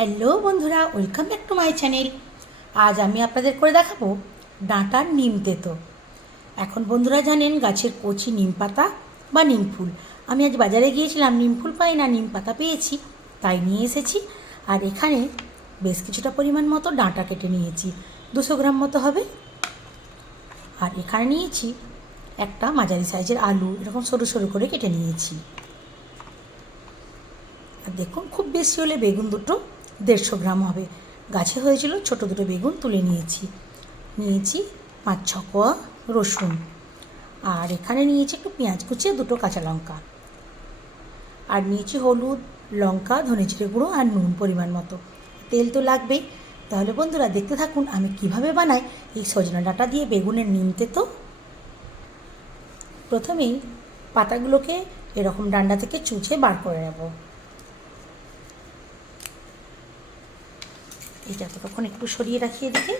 Hello বন্ধুরা, welcome back to my channel. আজ আমি আপনাদের করে দেখাবো ডাঁটার নিম তেতো। এখন বন্ধুরা জানেন গাছের কচি নিম পাতা বা নিম ফুল। আমি আজ বাজারে গিয়েছিলাম, নিম ফুল পাই না, নিম পাতা পেয়েছি, তাই নিয়ে এসেছি। আর এখানে বেশ কিছুটা পরিমাণ মতো ডাঁটা কেটে নিয়েছি, 200 গ্রাম মতো হবে। আর এখানে নিয়েছি একটা মাঝারি সাইজের আলু, এরকম সরু সরু করে কেটে নিয়েছি। আর দেখুন, খুব বেশি হলে বেগুন দুটো 150 গ্রাম হবে। গাছে হয়েছিল, ছোটো দুটো বেগুন তুলে নিয়েছি। 5-6 কোয়া রসুন। আর এখানে নিয়েছি একটু পেঁয়াজ কুচিয়ে, 2টো কাঁচা লঙ্কা। আর নিয়েছি হলুদ, লঙ্কা, ধনে জিরে গুঁড়ো আর নুন পরিমাণ মতো। তেল তো লাগবেই। তাহলে বন্ধুরা দেখতে থাকুন আমি কিভাবে বানাই এই সজনা ডাঁটা দিয়ে বেগুনের নিম তেতো। প্রথমেই পাতাগুলোকে এরকম ডান্ডা থেকে চুচে বার করে নেব। এটা ততক্ষণ একটু সরিয়ে রাখি এদিকে।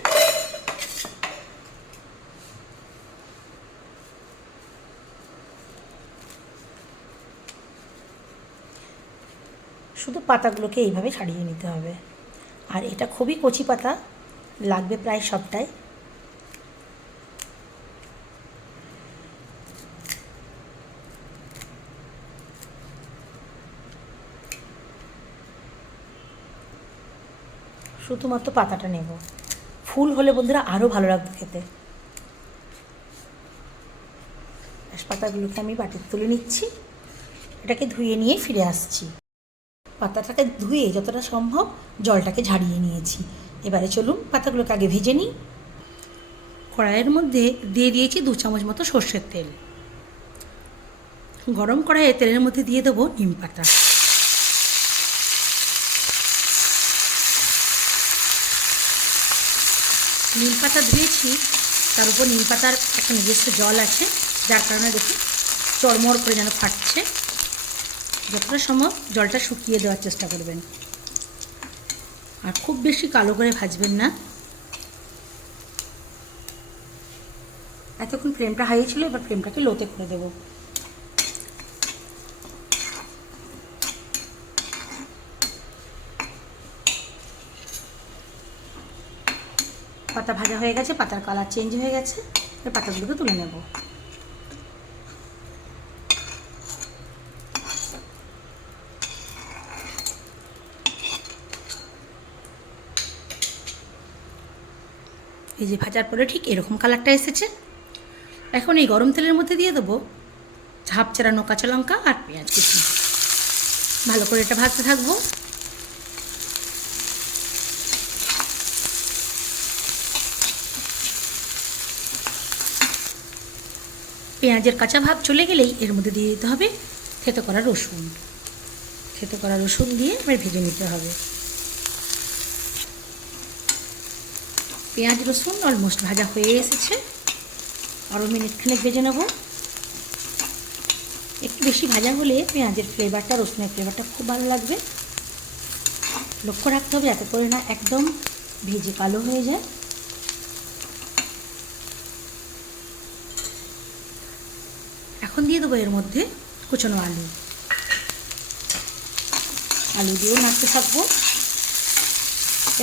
শুধু পাতাগুলোকে এইভাবে ছাড়িয়ে নিতে হবে। আর এটা খুবই কচি পাতা, লাগবে প্রায় সবটাই। শুধুমাত্র পাতাটা নেব, ফুল হলে বন্ধুরা আরও ভালো লাগবে খেতে। পাতাগুলোকে আমি বাটিতে তুলে নিচ্ছি, এটাকে ধুয়ে নিয়ে ফিরে আসছি। পাতাটাকে ধুয়ে যতটা সম্ভব জলটাকে ঝাড়িয়ে নিয়েছি। এবারে চলুন পাতাগুলোকে আগে ভেজে নিই। কড়াইয়ের মধ্যে দিয়ে দিয়েছি 2 চামচ মতো সর্ষের তেল। গরম কড়াইয়ে তেলের মধ্যে দিয়ে দেবো নিম পাতা। নিম পাতা ধুয়েছি, তার উপর নিম পাতার একটা নিজস্ব জল আছে, যার কারণে দেখুন চড়মড় করে যেন ফাটছে। যতটা সম্ভব জলটা শুকিয়ে দেওয়ার চেষ্টা করবেন, আর খুব বেশি কালো করে ভাজবেন না। এতক্ষণ ফ্লেমটা হাই ছিল, এবার ফ্লেমটাকে লোতে করে দেব। পাতা ভাজা হয়ে গেছে, পাতার কালার চেঞ্জ হয়ে গেছে। এবার পাতাগুলোকে তুলে নেব। এই যে ভাজার পরে ঠিক এরকম কালারটা এসেছে। এখন এই গরম তেলের মধ্যে দিয়ে দেবো ঝাপ চেরানো কাঁচা লঙ্কা আর পেঁয়াজ কুচি। ভালো করে এটা ভাজতে থাকবো। পেঁয়াজের কাঁচা ভাব চলে গেলেই এর মধ্যে দিয়ে দিতে হবে থেতো করা রসুন। থেতো করা রসুন দিয়ে এবার ভেজে নিতে হবে। পেঁয়াজ রসুন অলমোস্ট ভাজা হয়ে এসেছে, আরও মিনিটখানেক ভেজে নেব। একটু বেশি ভাজা হলে পেঁয়াজের ফ্লেভারটা, রসুনের ফ্লেভারটা খুব ভালো লাগবে। লক্ষ্য রাখতে হবে যাতে করে না একদম ভেজে কালো হয়ে যায়। এখন দিয়ে দেবো এর মধ্যে কুচনো আলু। আলু দিয়েও নাড়তে থাকবো।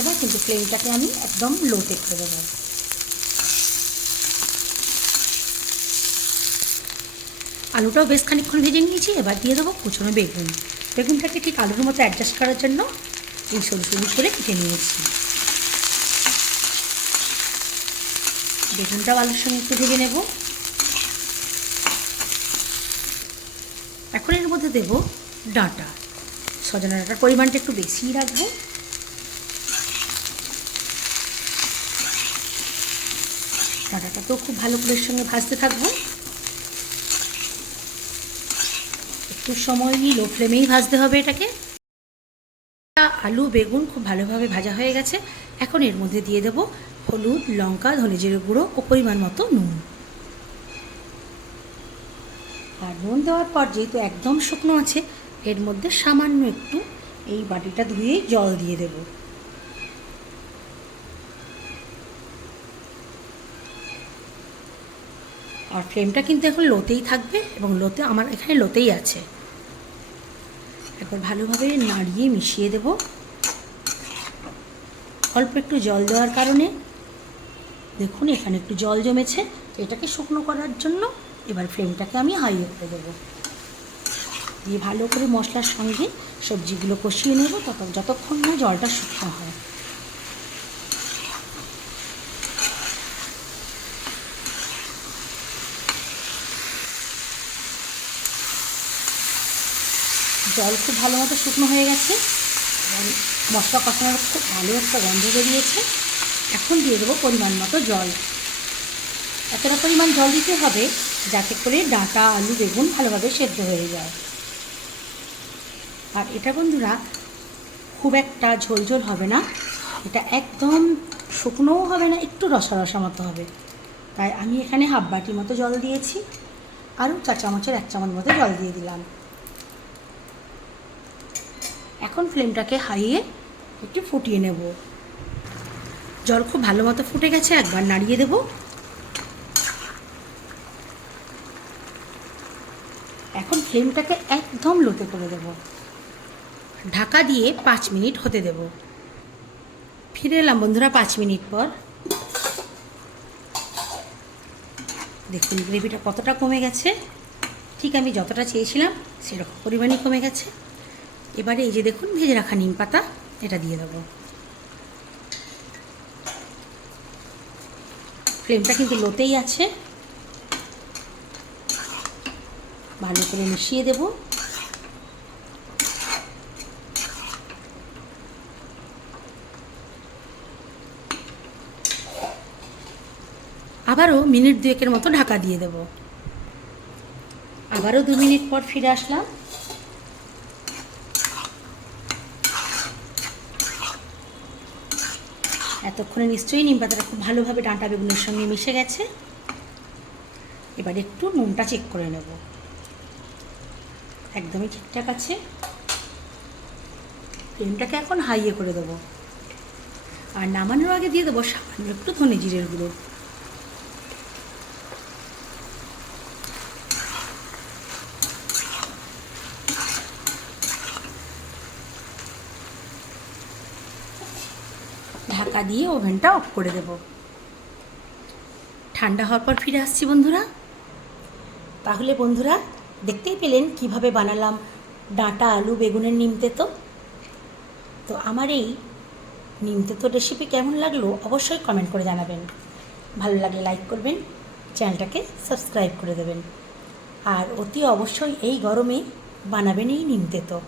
এবার কিন্তু ফ্লেমটাকে আমি একদম লোতে করে দেবো। আলুটাও বেশ খানিকক্ষণ ভেজে নিয়েছি। এবার দিয়ে দেবো কুচনো বেগুন। বেগুনটাকে ঠিক আলুর মতো অ্যাডজাস্ট করার জন্য এই সরু সরু করে কেটে নিয়েছি। বেগুনটাও আলুর সঙ্গে একটু ভেজে নেব। এখন এর মধ্যে দেবো ডাঁটা। সজনা ডাঁটার পরিমাণটা একটু বেশিই রাখবো। ডাঁটাটাকেও খুব ভালো করে সঙ্গে ভাজতে থাকবো। একটু সময় নিয়ে লো ফ্লেমেই ভাজতে হবে এটাকে। আলু বেগুন খুব ভালোভাবে ভাজা হয়ে গেছে। এখন এর মধ্যে দিয়ে দেবো হলুদ, লঙ্কা, ধনে জিরে গুঁড়ো ও পরিমাণ মতো নুন। আর নুন দেওয়ার পর যেহেতু একদম শুকনো আছে, এর মধ্যে সামান্য একটু এই বাটিটা ধুয়ে জল দিয়ে দেব। আর ফ্লেমটা কিন্তু এখন লোতেই থাকবে, এবং লোতে আমার এখানে লোতেই আছে। একবার ভালোভাবে নাড়িয়ে মিশিয়ে দেব। অল্প একটু জল দেওয়ার কারণে দেখুন এখানে একটু জল জমেছে। এটাকে শুকনো করার জন্য এবার ফ্লেমটাকে আমি হাইয়ে করে দেবো। দিয়ে ভালো করে মশলার সঙ্গে সবজিগুলো কষিয়ে নেব যতক্ষণ না জলটা শুকনো হয়। জল খুব ভালো মতো শুকনো হয়ে গেছে, মশলা কষানোর খুব ভালো একটা গন্ধ বেরিয়েছে। এখন দিয়ে দেবো পরিমাণ মতো জল। এতটা পরিমাণ জল দিতে হবে যাতে করে ডাঁটা, আলু, বেগুন ভালোভাবে সেদ্ধ হয়ে যায়। আর এটা বন্ধুরা খুব একটা ঝোল হবে না, এটা একদম শুকনোও হবে না, একটু রসা রসা মতো হবে। তাই আমি এখানে হাফ বাটি মতো জল দিয়েছি, আরও 4 চামচের 1 চামচ মতো জল দিয়ে দিলাম। এখন ফ্লেমটাকে হাইয়ে একটু ফুটিয়ে নেব। জল খুব ভালো মতো ফুটে গেছে, একবার নাড়িয়ে দেব। এখন ফ্লেমটাকে একদম লোতে করে দেব, ঢাকা দিয়ে 5 মিনিট হতে দেব। ফিরে এলাম বন্ধুরা 5 মিনিট পর। দেখুন গ্রেভিটা কতটা কমে গেছে, ঠিক আমি যতটা চেয়েছিলাম সেরকম পরিমাণই কমে গেছে। এবারে এই যে দেখুন ভেজে রাখা নিম পাতা, এটা দিয়ে দেবো। ফ্লেমটা কিন্তু লোতেই আছে, ভালো করে মিশিয়ে দেব। আবারও মিনিট 2 মতো ঢাকা দিয়ে দেব। আবারও 2 মিনিট পর ফিরে আসলাম। এতক্ষণে নিশ্চয়ই নিম পাতাটা খুব ভালোভাবে ডাঁটা বেগুনের সঙ্গে মিশে গেছে। এবার একটু নুনটা চেক করে নেব, একদমই ঠিকঠাক আছে। ফ্লেমটাকে এখন হাইয়ে করে দেবো, আর নামানোর আগে দিয়ে দেবো সামান্য একটু ধনে জিরের গুঁড়ো। ঢাকা দিয়ে ওভেনটা অফ করে দেব। ঠান্ডা হওয়ার পর ফিরে আসছি বন্ধুরা। তাহলে বন্ধুরা দেখতেই পেলেন কিভাবে বানালাম ডাঁটা, আলু, বেগুনের নিমতেতো। তো আমার এই নিমতেতো রেসিপি কেমন লাগলো অবশ্যই কমেন্ট করে জানাবেন। ভালো লাগলে লাইক করবেন, চ্যানেলটাকে সাবস্ক্রাইব করে দেবেন। আর অতি অবশ্যই এই গরমে বানাবেন এই নিমতেতো।